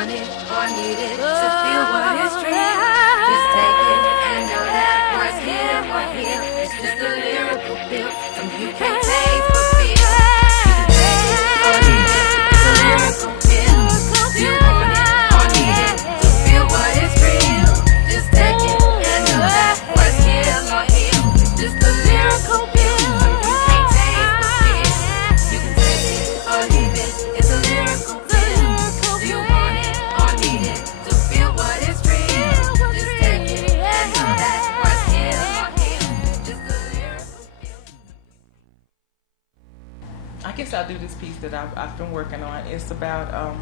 want it or need it to feel what is real, just take it and know that what's here or here, it's just a lyrical feel, and you can't taste but feel. You can take it or leave it, it's a lyrical feel. You want it or need it to feel what is real, just take it and know that what's here or here, it's just a lyrical feel. You can't taste but feel. You can take it or leave it, it's a lyrical feel. You want it or need it to feel what is real, just take it and know that what's here or here, just a lyrical feel. I guess I'll do this piece that I've been working on. It's about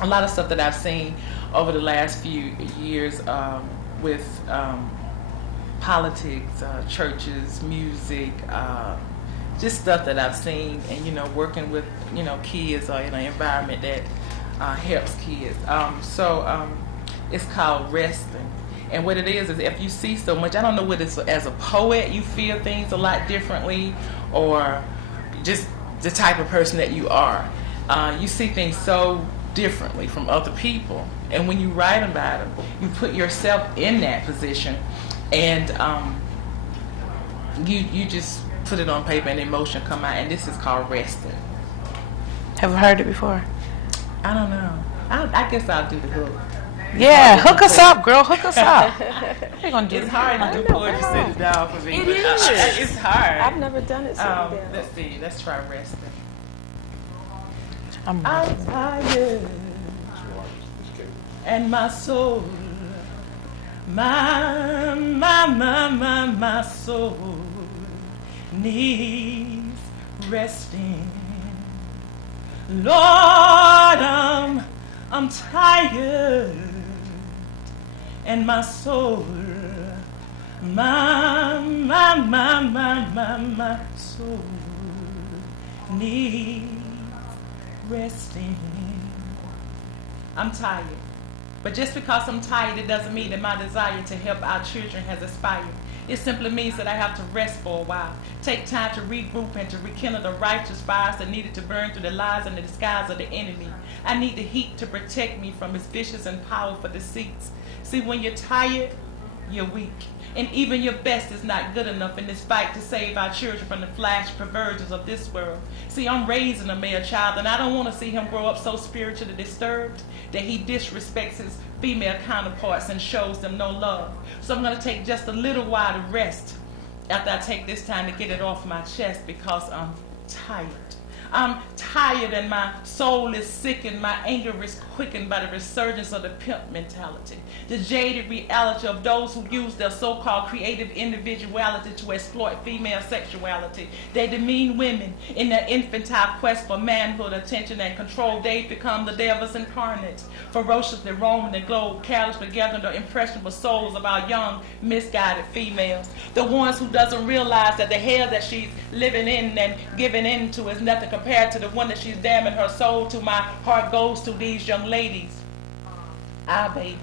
a lot of stuff that I've seen over the last few years with politics, churches, music, just stuff that I've seen, and working with kids or in an environment that helps kids. So it's called resting. And what it is if you see so much, I don't know what it's, as a poet, you feel things a lot differently, or just the type of person that you are. You see things so differently from other people. And when you write about them, you put yourself in that position, and you just put it on paper and emotion come out. And this is called resting. Have you heard it before? I don't know. I guess I'll do the hook. Yeah, hook us up, girl. Hook us up. We're gonna do It's hard to do poetry sitting down for me. It but is. It's hard. I've never done it sitting down. Let's see. Let's try resting. I'm tired, and my soul, my soul needs resting. Lord, I'm tired, and my soul, my soul needs resting. I'm tired. But just because I'm tired, it doesn't mean that my desire to help our children has expired. It simply means that I have to rest for a while, take time to regroup and to rekindle the righteous fires that needed to burn through the lies and the disguise of the enemy. I need the heat to protect me from his vicious and powerful deceits. See, when you're tired, you're weak. And even your best is not good enough in this fight to save our children from the flash perversions of this world. See, I'm raising a male child, and I don't want to see him grow up so spiritually disturbed that he disrespects his female counterparts and shows them no love. So I'm going to take just a little while to rest after I take this time to get it off my chest, because I'm tired. I'm tired, and my soul is sick, and my anger is quickened by the resurgence of the pimp mentality, the jaded reality of those who use their so-called creative individuality to exploit female sexuality. They demean women in their infantile quest for manhood, attention, and control. They become the devils incarnate, ferociously roaming the globe, carelessly gathering the impressionable souls of our young, misguided females, the ones who doesn't realize that the hell that she's living in and giving into is nothing compared to the one that she's damning her soul to. My heart goes to these young ladies, our babies,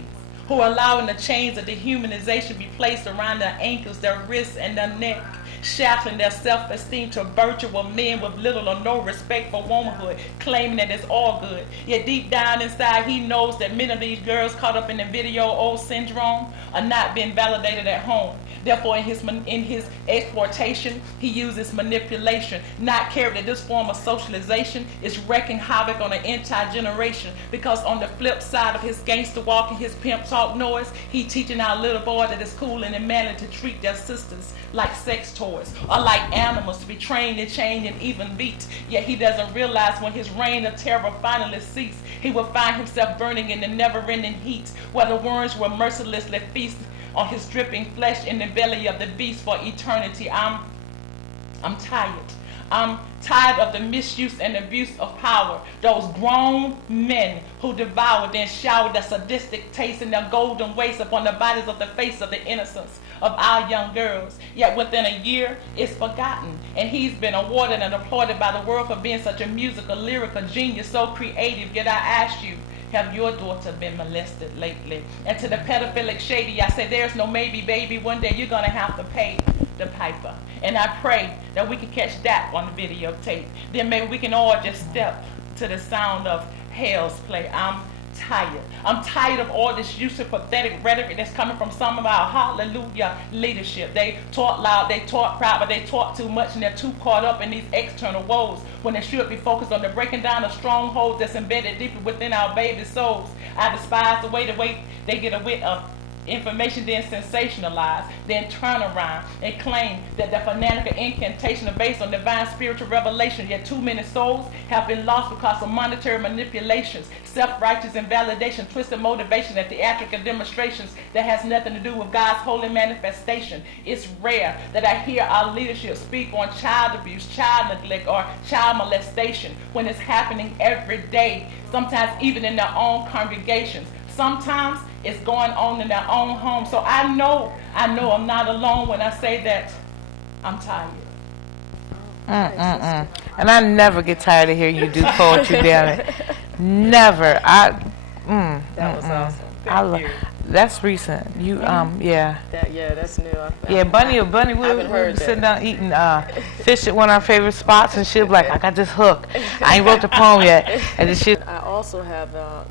who are allowing the chains of dehumanization be placed around their ankles, their wrists, and their neck, shackling their self-esteem to virtual men with little or no respect for womanhood, claiming that it's all good. Yet deep down inside, he knows that many of these girls caught up in the video old syndrome are not being validated at home. Therefore, in his exploitation, he uses manipulation, not caring that this form of socialization is wreaking havoc on an entire generation. Because on the flip side of his gangster walk and his pimp talk noise, he teaching our little boy that it's cool and manly to treat their sisters like sex toys, or like animals, to be trained and chained and even beat. Yet he doesn't realize when his reign of terror finally ceases, he will find himself burning in the never-ending heat, where the worms will mercilessly feast on his dripping flesh in the belly of the beast for eternity. I'm tired. I'm tired of the misuse and abuse of power. Those grown men who devour, then shower their sadistic taste in their golden waste upon the bodies of the face of the innocence of our young girls. Yet within a year, it's forgotten. And he's been awarded and applauded by the world for being such a musical, lyrical genius, so creative. Yet I ask you, have your daughter been molested lately? And to the pedophilic shady, I say, there's no maybe, baby. One day you're going to have to pay the piper. And I pray that we can catch that on the videotape. Then maybe we can all just step to the sound of hell's play. I'm tired. I'm tired of all this use of pathetic rhetoric that's coming from some of our hallelujah leadership. They talk loud, they talk proud, but they talk too much, and they're too caught up in these external woes when they should be focused on the breaking down of strongholds that's embedded deeply within our baby souls. I despise the way they get away of information, then sensationalize, then turn around and claim that the fanatical incantation are based on divine spiritual revelation. Yet too many souls have been lost because of monetary manipulations, self-righteous invalidation, twisted motivation, and theatrical demonstrations that has nothing to do with God's holy manifestation. It's rare that I hear our leadership speak on child abuse, child neglect, or child molestation when it's happening every day, sometimes even in their own congregations. Sometimes it's going on in their own home. So I know I'm not alone when I say that I'm tired. And I never get tired of hearing you do poetry, damn it. Never. That was awesome. Thank you. That's recent. You yeah. That's new. Bunny we sitting down eating fish at one of our favorite spots, and she'll be like, I got this hook. I ain't wrote the poem yet. And then she I also have a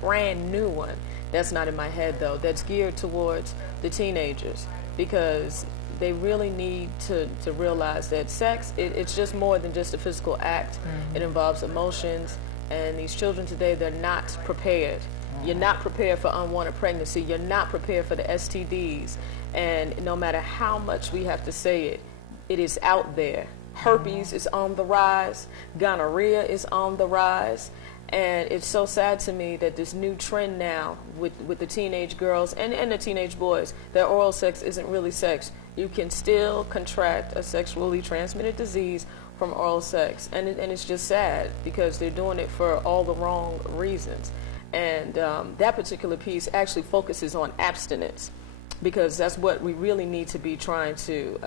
brand new one that's not in my head though, that's geared towards the teenagers, because they really need to realize that sex, it's just more than just a physical act. It involves emotions, and these children today, they're not prepared. You're not prepared for unwanted pregnancy. You're not prepared for the STDs. And no matter how much we have to say it, it is out there. Herpes is on the rise. Gonorrhea is on the rise. And it's so sad to me that this new trend now with the teenage girls and the teenage boys, that oral sex isn't really sex. You can still contract a sexually transmitted disease from oral sex. And it's just sad because they're doing it for all the wrong reasons. And that particular piece actually focuses on abstinence, because that's what we really need to be trying to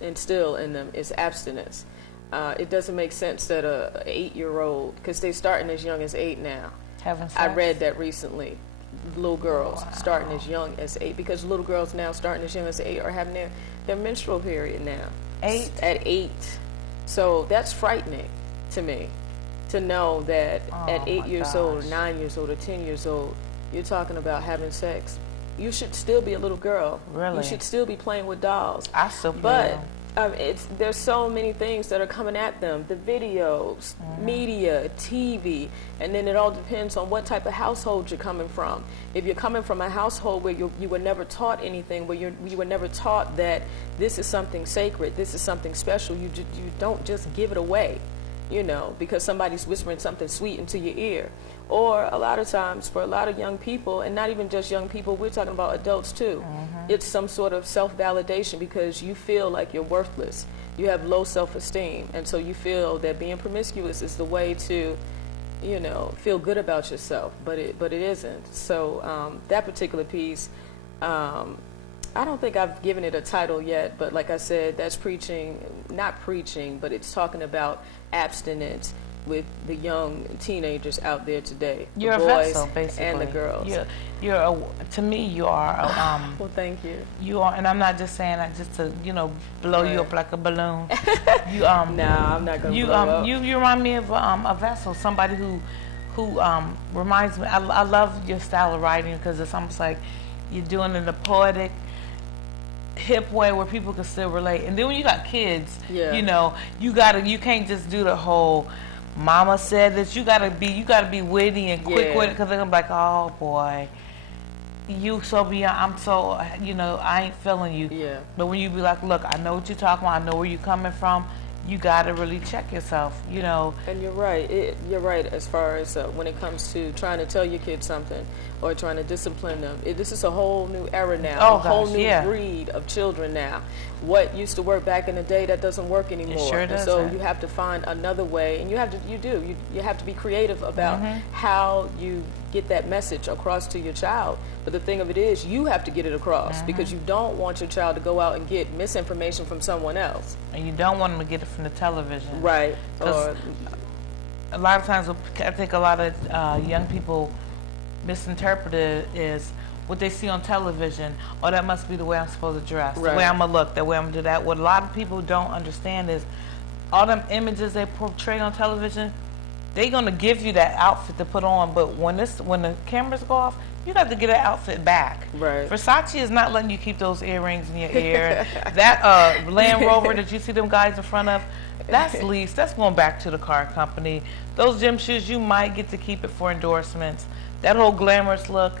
instill in them, is abstinence. It doesn't make sense that an 8-year-old, because they're starting as young as 8 now. having sex? I read that recently. Little girls starting as young as 8, because little girls now starting as young as 8 are having their menstrual period now. 8? At 8. So that's frightening to me, to know that at 8 years old, or 9 years old, or 10 years old, you're talking about having sex. You should still be a little girl. Really? You should still be playing with dolls. I still play But them. there's so many things that are coming at them. The videos, media, TV, and then it all depends on what type of household you're coming from. If you're coming from a household where you were never taught anything, where you were never taught that this is something sacred, this is something special, you don't just give it away, you know, because somebody's whispering something sweet into your ear. Or a lot of times for a lot of young people, and not even just young people, we're talking about adults too, it's some sort of self-validation, because you feel like you're worthless. You have low self-esteem, and so you feel that being promiscuous is the way to, you know, feel good about yourself, but it isn't. So that particular piece, I don't think I've given it a title yet, but like I said, that's preaching, not preaching, but it's talking about abstinence with the young teenagers out there today. You're the a boys vessel, basically. and the girls. To me, you are a, well, thank you. you are, and I'm not just saying that just to, you know, blow you up like a balloon. You No, I'm not going to blow up. You remind me of a vessel, somebody who reminds me. I love your style of writing, because it's almost like you're doing it in a poetic, hip way where people can still relate. And then when you got kids, you know, you can't just do the whole mama said that. You gotta be witty and quick with it, because they're gonna be like, oh boy, you so beyond, I'm so, you know, I ain't feeling you. Yeah. But when you be like, look, I know what you're talking about, I know where you're coming from, you gotta really check yourself, you know. And you're right. You're right as far as when it comes to trying to tell your kids something or trying to discipline them. This is a whole new era now, whole new breed of children now. What used to work back in the day, that doesn't work anymore. It sure doesn't. So you have to find another way, and you have to be creative about how you get that message across to your child. But the thing of it is, you have to get it across, because you don't want your child to go out and get misinformation from someone else. And you don't want them to get it from the television. Right. Or a lot of times, I think a lot of young people misinterpret it is what they see on television. Oh, that must be the way I'm supposed to dress, the way I'm going to look, the way I'm going to do that. What a lot of people don't understand is all them images they portray on television, they're gonna give you that outfit to put on, but when the cameras go off, you got to get that outfit back. Right. Versace is not letting you keep those earrings in your ear. That Land Rover that you see them guys in front of, that's leased. That's going back to the car company. Those gym shoes, you might get to keep it for endorsements. That whole glamorous look,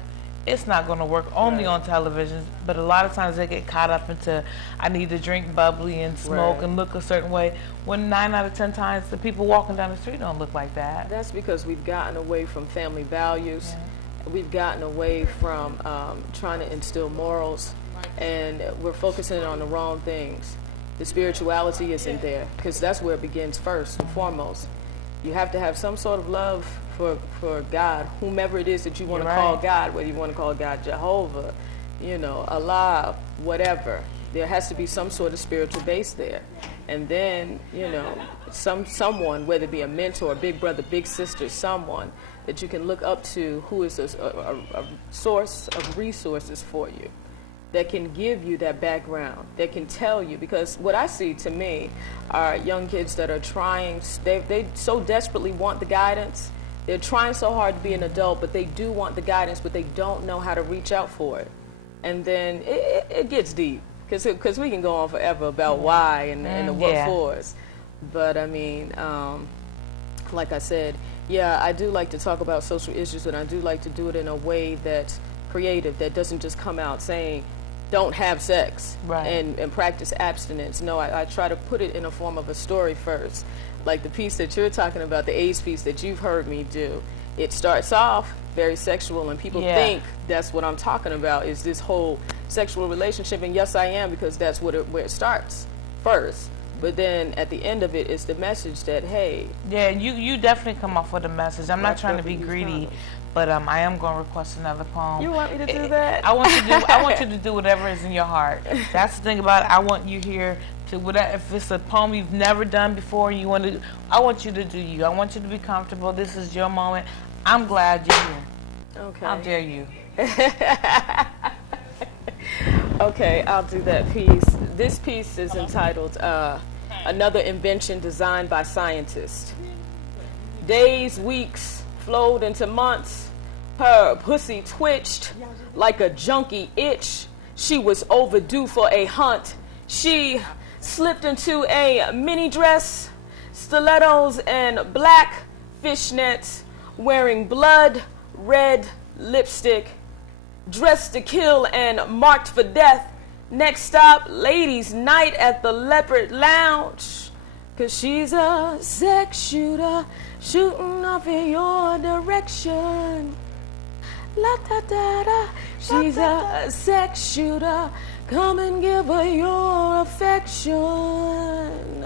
it's not going to work only on television. But a lot of times they get caught up into, I need to drink bubbly and smoke and look a certain way. When 9 out of 10 times the people walking down the street don't look like that. That's because we've gotten away from family values. Yeah. We've gotten away from trying to instill morals, and we're focusing on the wrong things. The spirituality isn't there, because that's where it begins first and foremost. You have to have some sort of love for God, whomever it is that you want to call God, whether you want to call God Jehovah, Allah, whatever. There has to be some sort of spiritual base there. And then, someone, whether it be a mentor, big brother, big sister, someone that you can look up to who is a source of resources for you, that can give you that background, that can tell you. Because what I see, to me, are young kids that are trying, they so desperately want the guidance. They're trying so hard to be an adult, but they do want the guidance, but they don't know how to reach out for it. And then it gets deep, because we can go on forever about why and the what fors. But I mean, like I said, yeah, I do like to talk about social issues, and I do like to do it in a way that's creative, that doesn't just come out saying, don't have sex and practice abstinence. No, I try to put it in a form of a story first. Like the piece that you're talking about, the AIDS piece that you've heard me do. It starts off very sexual, and people think that's what I'm talking about, is this whole sexual relationship. And yes, I am, because that's where it starts first. But then at the end of it is the message that, hey. Yeah, you definitely come off with a message. I'm not trying to be greedy, but I am going to request another poem. You want me to do that? I want you to do whatever is in your heart. That's the thing about it. I want you here to, whatever, if it's a poem you've never done before, I want you to do you. I want you to be comfortable. This is your moment. I'm glad you're here. Okay. How dare you? Okay, I'll do that piece. This piece is entitled Another Invention Designed by Scientists. Days, weeks flowed into months. Her pussy twitched like a junkie itch. She was overdue for a hunt. She slipped into a mini dress, stilettos and black fishnets, wearing blood red lipstick, dressed to kill and marked for death. Next stop, ladies' night at the Leopard Lounge. 'Cause she's a sex shooter, shooting off in your direction. La da da da. She's a sex shooter, come and give her your affection.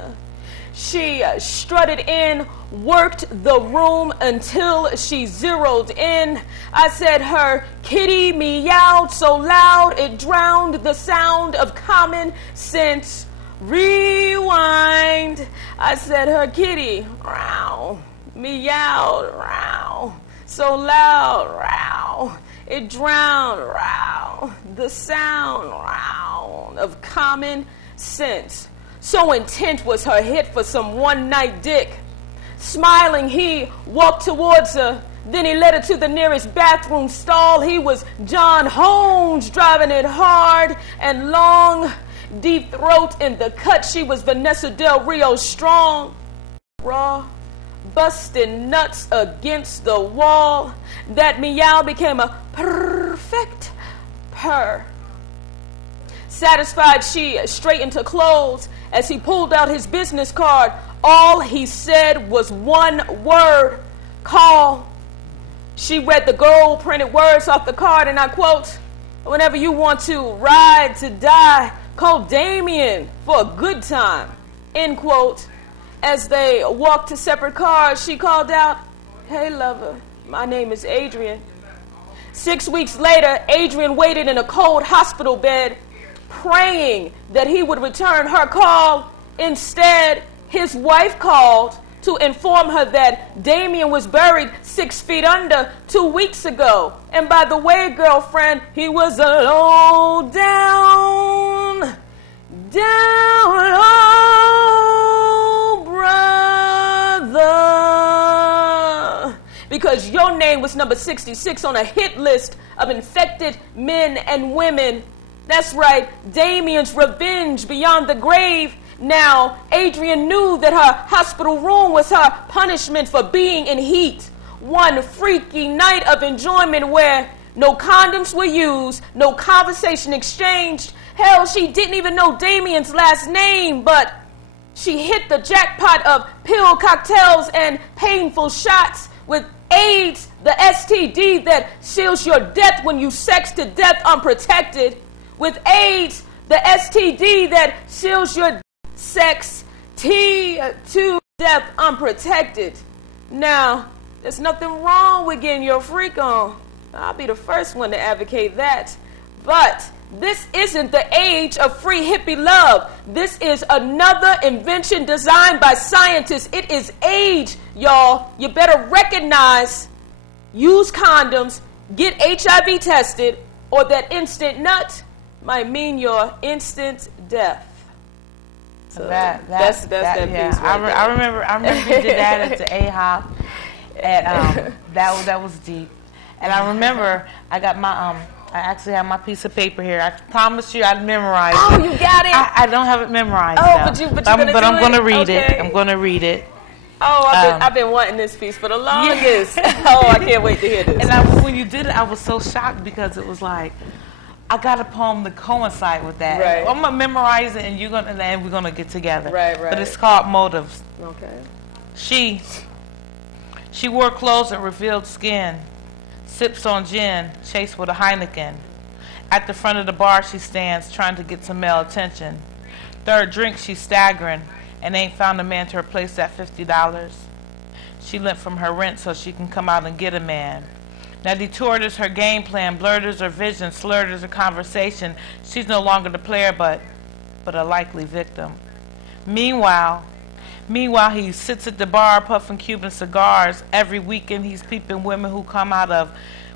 She strutted in, worked the room until she zeroed in. I said her kitty meowed so loud it drowned the sound of common sense. Rewind. I said her kitty meowed so loud it drowned the sound of common sense. So intent was her hit for some one-night dick. Smiling, he walked towards her. Then he led her to the nearest bathroom stall. He was John Holmes, driving it hard and long. Deep throat in the cut. She was Vanessa Del Rio strong. Raw, busting nuts against the wall. That meow became a perfect purr. Satisfied, she straightened her clothes as he pulled out his business card. All he said was one word: call. She read the gold printed words off the card, and I quote, "Whenever you want to ride to die, call Damien for a good time," end quote. As they walked to separate cars, she called out, "Hey lover, my name is Adrian." 6 weeks later, Adrian waited in a cold hospital bed, praying that he would return her call. Instead, his wife called to inform her that Damien was buried 6 feet under 2 weeks ago. And by the way, girlfriend, he was a low down low brother. because your name was number 66 on a hit list of infected men and women. That's right, Damien's revenge beyond the grave. Now, Adrian knew that her hospital room was her punishment for being in heat. One freaky night of enjoyment where no condoms were used, no conversation exchanged. Hell, she didn't even know Damien's last name, but she hit the jackpot of pill cocktails and painful shots with AIDS, the STD that seals your death when you sex to death unprotected. With AIDS, the STD that seals your sex to death unprotected. Now, there's nothing wrong with getting your freak on. I'll be the first one to advocate that. But this isn't the age of free hippie love. This is another invention designed by scientists. It is age, y'all. You better recognize, use condoms, get HIV tested, or that instant nut might mean your instant death. So that's that piece. I remember you did that at the AHOP, and that was deep. And I remember I got my I actually have my piece of paper here. I promise you I'd memorize it. Oh, you got it? I don't have it memorized. Oh, though. but I'm going to read okay. it. I'm going to read it. Oh, I've been wanting this piece for the longest. Yeah. Oh, I can't wait to hear this. And when you did it, I was so shocked because it was like, I got a poem to coincide with that. Right. I'm gonna memorize it, and we're gonna get together. Right. But it's called Motives. Okay. She wore clothes that revealed skin, sips on gin, chased with a Heineken. At the front of the bar she stands, trying to get some male attention. Third drink, she's staggering, and ain't found a man to replace that $50. She lent from her rent so she can come out and get a man. Now detoured is her game plan, blurred is her vision, slurred is her conversation. She's no longer the player, but a likely victim. Meanwhile, he sits at the bar puffing Cuban cigars. Every weekend he's peeping women who come out of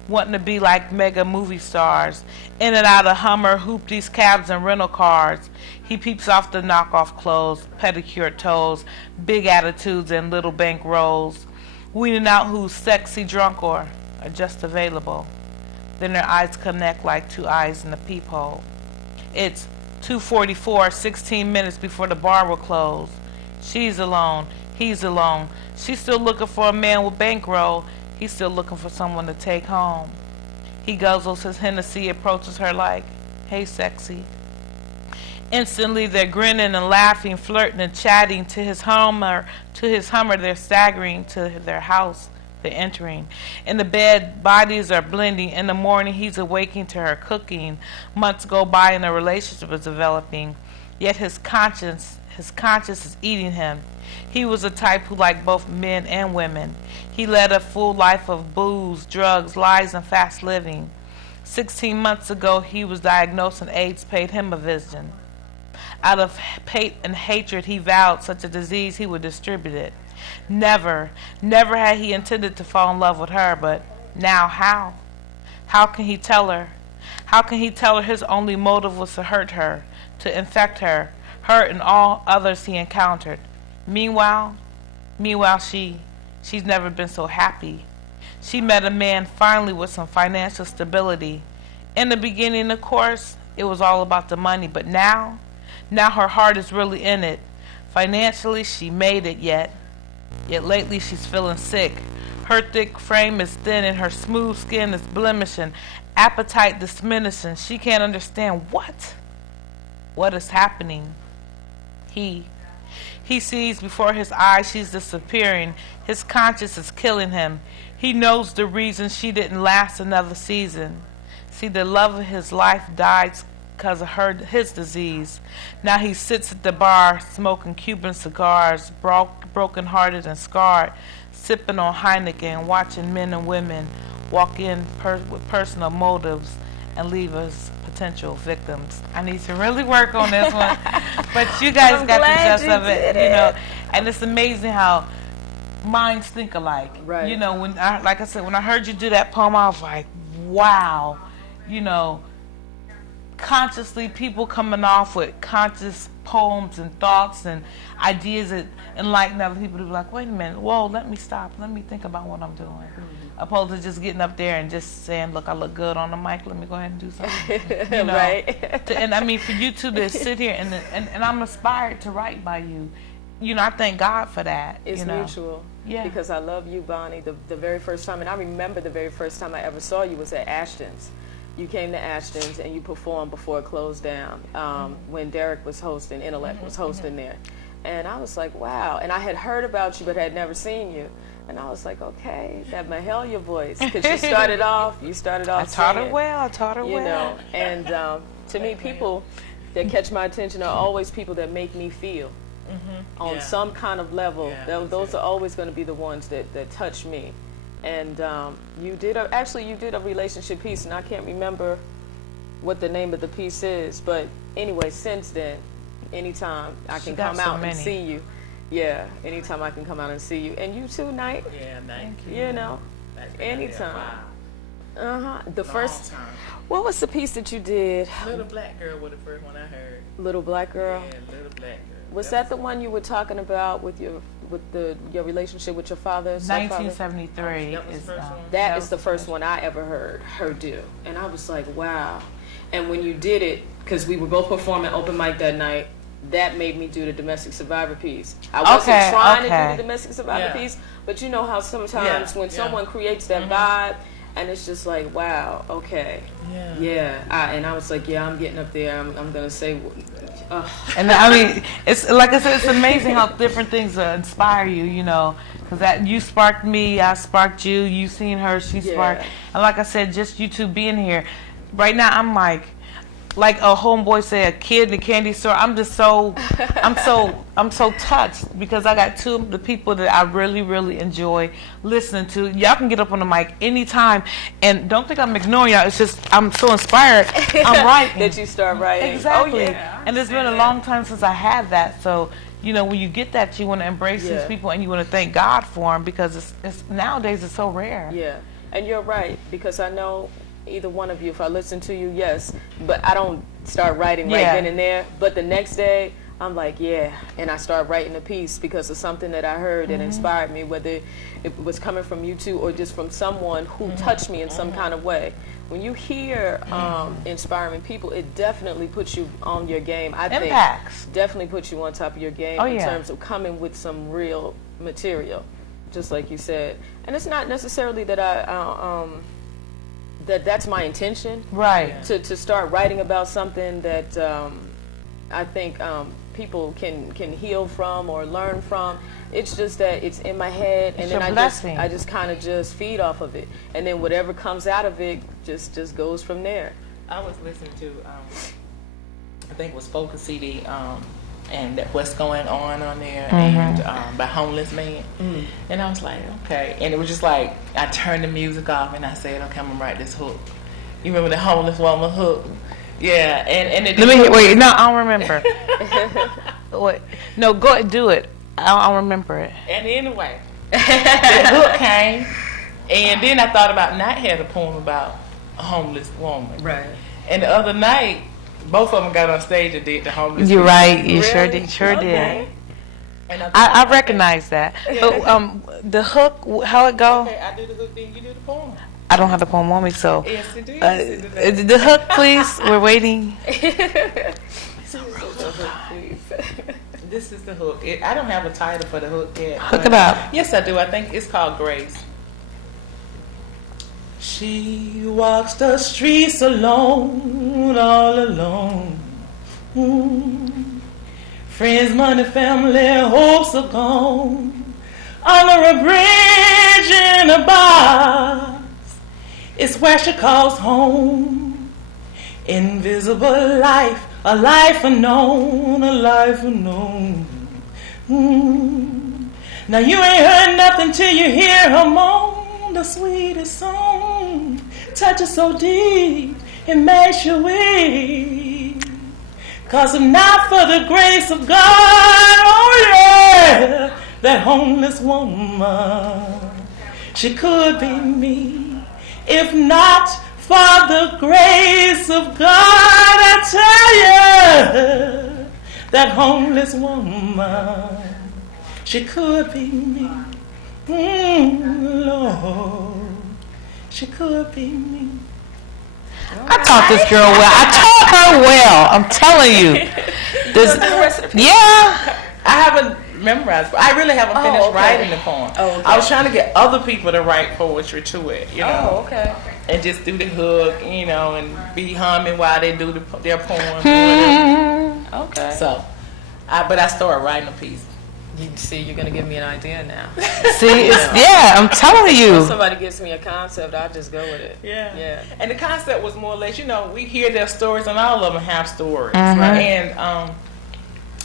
wanting to be like mega movie stars. In and out of Hummer, hoopties, cabs, and rental cars. He peeps off the knockoff clothes, pedicured toes, big attitudes, and little bank rolls. Weeding out who's sexy, drunk, or just available. Then their eyes connect like two eyes in a peephole. It's 2:44, 16 minutes before the bar will close. She's alone, he's alone. She's still looking for a man with bankroll. He's still looking for someone to take home. He guzzles his Hennessy, approaches her like, "Hey, sexy." Instantly they're grinning and laughing, flirting and chatting. To his Hummer, they're staggering to their house. They're entering. In the bed, bodies are blending. In the morning, he's awaking to her cooking. Months go by and a relationship is developing. Yet his conscience is eating him. He was a type who liked both men and women. He led a full life of booze, drugs, lies, and fast living. 16 months ago, he was diagnosed and AIDS paid him a vision. Out of hate and hatred, he vowed such a disease he would distribute it. Never had he intended to fall in love with her, but now how? How can he tell her? How can he tell her his only motive was to hurt her, to infect her, her and all others he encountered? Meanwhile, she's never been so happy. She met a man finally with some financial stability. In the beginning, of course, it was all about the money, but now her heart is really in it. Financially, she made it, yet lately she's feeling sick. Her thick frame is thin and her smooth skin is blemishing, appetite diminishing. She can't understand what is happening. He sees before his eyes she's disappearing. His conscience is killing him. He knows the reason she didn't last another season. See, the love of his life died because of his disease. Now he sits at the bar smoking Cuban cigars, broken-hearted and scarred, sipping on Heineken, watching men and women walk in with personal motives and leave us potential victims. I need to really work on this one, but you guys got the gist of it, and it's amazing how minds think alike. Right. When when I heard you do that poem, I was like, wow, consciously people coming off with conscious poems and thoughts and ideas that enlighten other people to be like, wait a minute, whoa, let me stop, let me think about what I'm doing. Opposed to just getting up there and just saying, look, I look good on the mic, let me go ahead and do something. You know? Right. And I mean, for you two to sit here and I'm inspired to write by you. You know, I thank God for that. It's you know? mutual. Yeah. Because I love you, Bonnie. The very first time, and I remember the very first time I ever saw you was at Ashton's. You came to Ashton's and you performed before it closed down when Derek was hosting, Intellect was hosting there. And I was like, wow. And I had heard about you but had never seen you. And I was like, okay, that Mahalia voice. Because you started off I taught her well, you know. And to me, people that catch my attention are always people that make me feel on some kind of level. Those are always going to be the ones that touch me. And you did a relationship piece, and I can't remember what the name of the piece is, but anyway, since then, anytime I can come out and see you, anytime I can come out and see you, and you too, Knyte. Yeah, thank you. You know, anytime. The first. Time. What was the piece that you did? Little Black Girl was the first one I heard. Little Black Girl. Yeah, Little Black Girl. Was that the one you were talking about with your relationship with your father? 1973 is That is the first one I ever heard her do, and I was like, wow. And when you did it, because we were both performing open mic that night, that made me do the domestic survivor piece. I wasn't trying to do the domestic survivor piece, but you know how sometimes when someone creates that vibe, and it's just like, wow, okay, and I was like, I'm getting up there. I'm gonna say. And I mean, it's like I said, it's amazing how different things inspire you, you know, because that you sparked me, I sparked you, you seen her, she sparked, and like I said, just you two being here, right now I'm like a homeboy said, a kid in the candy store. I'm just so, I'm so touched because I got two of the people that I really, really enjoy listening to. Y'all can get up on the mic anytime, and don't think I'm ignoring y'all. It's just I'm so inspired. I'm writing. That you start writing. Exactly. And it's been a long time since I had that. So you know, when you get that, you want to embrace these people and you want to thank God for them because it's nowadays it's so rare. Yeah, and you're right because I know. Either one of you, if I listen to you, yes, but I don't start writing right then and there. But the next day, I'm like, and I start writing a piece because of something that I heard that inspired me, whether it was coming from you two or just from someone who touched me in some kind of way. When you hear inspiring people, it definitely puts you on your game. I think definitely puts you on top of your game in terms of coming with some real material, just like you said. And it's not necessarily that that's my intention, right? To start writing about something that I think people can heal from or learn from. It's just that it's in my head, and then I just kind of just feed off of it, and then whatever comes out of it just goes from there. I was listening to I think it was Focus CD. And what's going on there, and by Homeless Man, and I was like, okay, and it was just like I turned the music off and I said, okay, I'm gonna write this hook. You remember the Homeless Woman hook? Yeah, and it. Let me wait. No, I don't remember. Wait, no, go ahead, do it. I don't remember it. And anyway, the hook came, and then I thought about Knyte had a poem about a homeless woman, right? And the other night. Both of them got on stage and did the homeless. You're right. You sure did. Sure did. And I recognize that. But the hook, how it go? Okay, I do the hook, then you do the poem. I don't have the poem on me, so. Yes, it is. The hook, please. We're waiting. This is the hook. I don't have a title for the hook yet. Hook it up. Yes, I do. I think it's called Grace. She walks the streets alone, all alone. Friends, money, family, hopes are gone. Under a bridge in a box, it's where she calls home. Invisible life, a life unknown, a life unknown. Now you ain't heard nothing till you hear her moan. The sweetest song touches so deep, it makes you weep. 'Cause if not for the grace of God, oh yeah, that homeless woman, she could be me. If not For the grace of God, I tell you, that homeless woman, she could be me. Lord, she could be me. I taught this girl well. I taught her well. I'm telling you. Yeah. I haven't memorized, but I really haven't finished writing the poem. Oh, okay. I was trying to get other people to write poetry to it, you know. Oh, okay. And just do the hook, you know, and be humming while they do their poems. Okay. So, but I started writing a piece. You see, you're gonna give me an idea now. See, I'm telling you. When somebody gives me a concept, I just go with it. Yeah. And the concept was more or less, you know, we hear their stories, and all of them have stories, right? And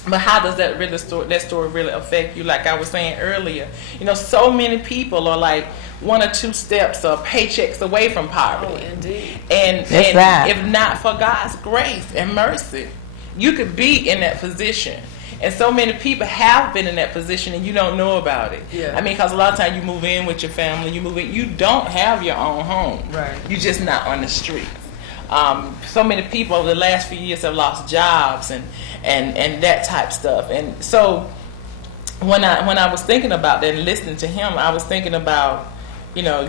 but how does that story really affect you? Like I was saying earlier, you know, so many people are like 1 or 2 steps or paychecks away from poverty. Oh, indeed. And if not for God's grace and mercy, you could be in that position. And so many people have been in that position, and you don't know about it. Yeah. I mean, because a lot of times you move in with your family, you don't have your own home. Right. You're just not on the streets. So many people over the last few years have lost jobs and that type stuff. And so when I was thinking about that and listening to him, I was thinking about, you know,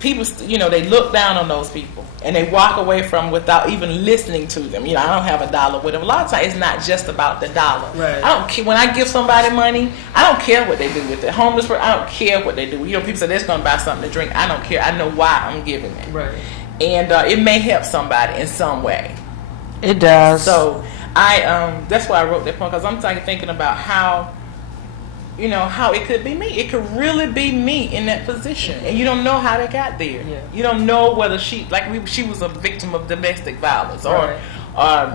people, you know, they look down on those people and they walk away from without even listening to them. You know, I don't have a dollar with them. A lot of times it's not just about the dollar. Right. I don't care when I give somebody money. I don't care what they do with it. Homeless person, I don't care what they do. You know, people say they're going to buy something to drink. I don't care. I know why I'm giving it. Right. And it may help somebody in some way. It does. So that's why I wrote that poem, because I'm thinking about how, you know, how it could be me. It could really be me in that position, and you don't know how they got there. Yeah. You don't know whether she was a victim of domestic violence, or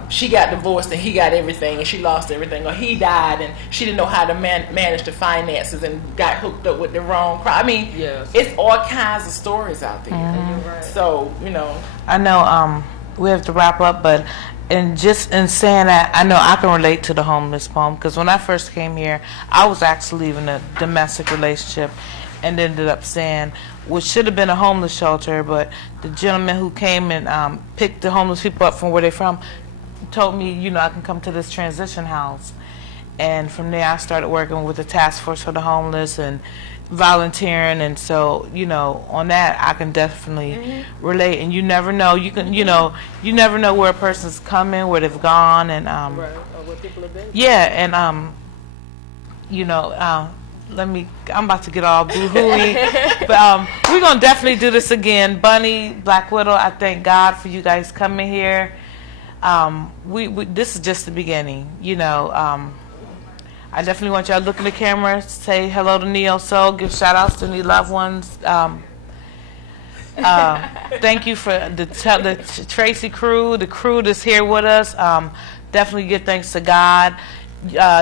she got divorced and he got everything and she lost everything, or he died and she didn't know how to manage the finances and got hooked up with the wrong crowd. I mean, it's all kinds of stories out there. You're right. So, you know, I know we have to wrap up, but in saying that, I know I can relate to the homeless poem, because when I first came here, I was actually leaving a domestic relationship and ended up staying, which should have been a homeless shelter, but the gentleman who came and picked the homeless people up from where they're from told me, you know, I can come to this transition house. And from there I started working with the task force for the homeless and volunteering, and so, you know, on that I can definitely relate. And you never know, you never know where a person's coming, where they've gone, and Right. Or where people have been. yeah, and you know, I'm about to get all boo-hooey, but we're gonna definitely do this again. Bunny, Black Widow, I thank God for you guys coming here. This is just the beginning, you know. I definitely want y'all to look in the camera, say hello to Neo Soul, give shout outs to any loved ones. Thank you for the Tracy crew, the crew that's here with us. Definitely give thanks to God.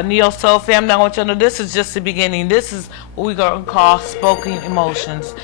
Neo Soul family, I want y'all to know this is just the beginning. This is what we're going to call spoken emotions.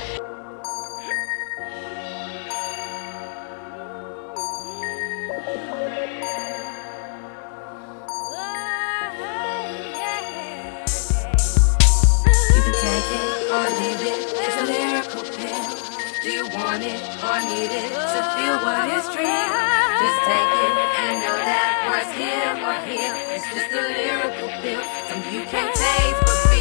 Do you want it or need it to feel what is real? Just take it and know that what's here or here. It's just a lyrical feel. Something you can't taste but feel.